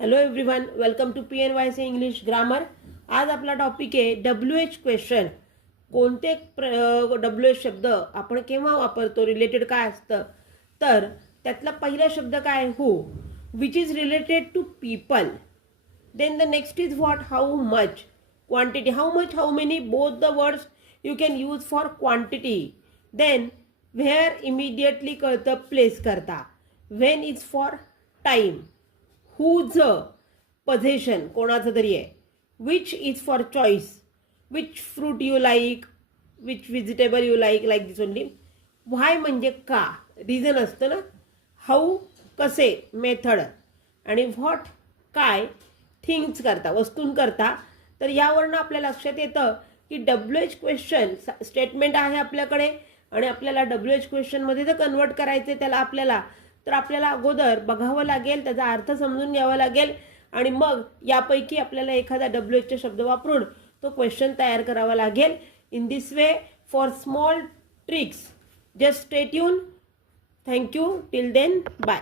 Hello everyone, welcome to PNYC English grammar. आज आपला topic आहे WH क्वेश्चन. कोणते WH शब्द आपण केव्हा वापरतो, रिलेटेड काय असतं, तर त्यातला पहिला शब्द काय, who, which is related to people. Then the next is what, how much, quantity, how much, how many, both the words you can use for quantity. Then where immediately कळतं प्लेस करता. When is for time. Whose possession, कोणाचं तरी आहे. Which is for choice. Which fruit you like, which vegetable you like, like this only. Why म्हणजे का, reason असतं ना. How कसे, मेथड. आणि व्हॉट काय, थिंग्स करता, वस्तूंकरता. तर यावरनं आपल्या लक्षात येतं की WH क्वेश्चन स्टेटमेंट आहे आपल्याकडे आणि आपल्याला WH क्वेश्चनमध्ये जर कन्वर्ट करायचे त्याला आपल्याला अगोदर बघावं लागेल, त्याचा अर्थ समजून घ्यावा लागेल आणि मग यापैकी आपल्याला एखादा WHचे शब्द वापरून तो क्वेश्चन तयार करावा लागेल. In this way, for small tricks just stay tuned. Thank you. Till then, bye.